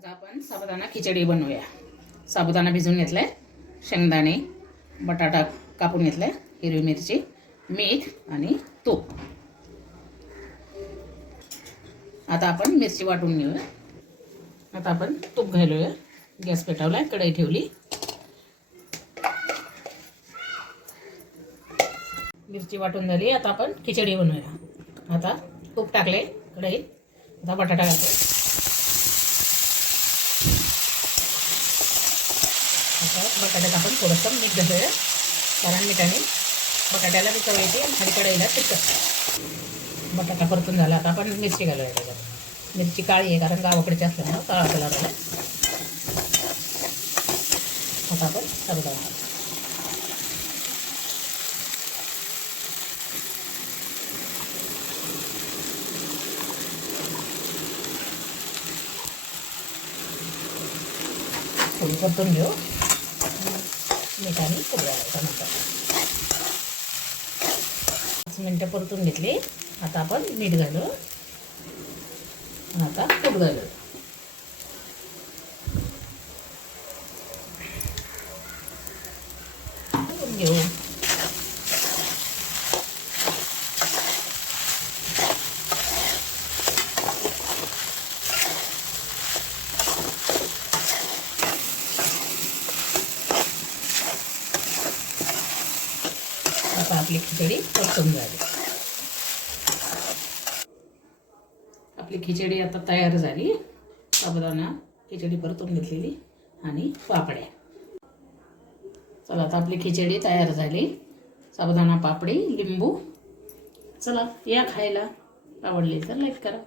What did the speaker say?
आज आपण साबुदाणा खिचडी बनवूया. साबुदाणा भिजवून घेतलाय, शेंगदाणे, बटाटा कापून घेतलाय, हिरवी मिरची, मीठ आणि तूप. आता आपण मिरची वाटून घेऊया. आता आपण तूप घालूया. गॅस पेटवलाय, कढई ठेवली. मिरची वाटून झाली. आता आपण खिचडी बनवूया. आता तूप टाकले कढईत. आता बटाटा घालतो. आता बटाट्यात आपण थोडंसं मीठ घालूया, कारण मिठाने बटाट्याला चव येते आणि खाली कढईला तिखट. बटाटा परतून झाला. आता आपण मिरची घालूया त्याच्यात. मिरची काळी आहे कारण गावाकडची असल्यामुळं काळा कलर आला. आता आपण साबुदाणा थोडी परतून घेऊ. मिठाने खूप घालायचं. नंतर 5 मिनटं परतून घेतली. आता आपण मीठ घालू. आता तूप घालू. घेऊ. आता आपली खिचडी परतून झाली. आपली खिचडी आता तयार झाली. साबुदाणा खिचडी परतून घेतलेली आणि पापड्या. चला, आता आपली खिचडी तयार झाली. साबुदाणा पापडी, लिंबू. चला या खायला. आवडली तर लाईक करा.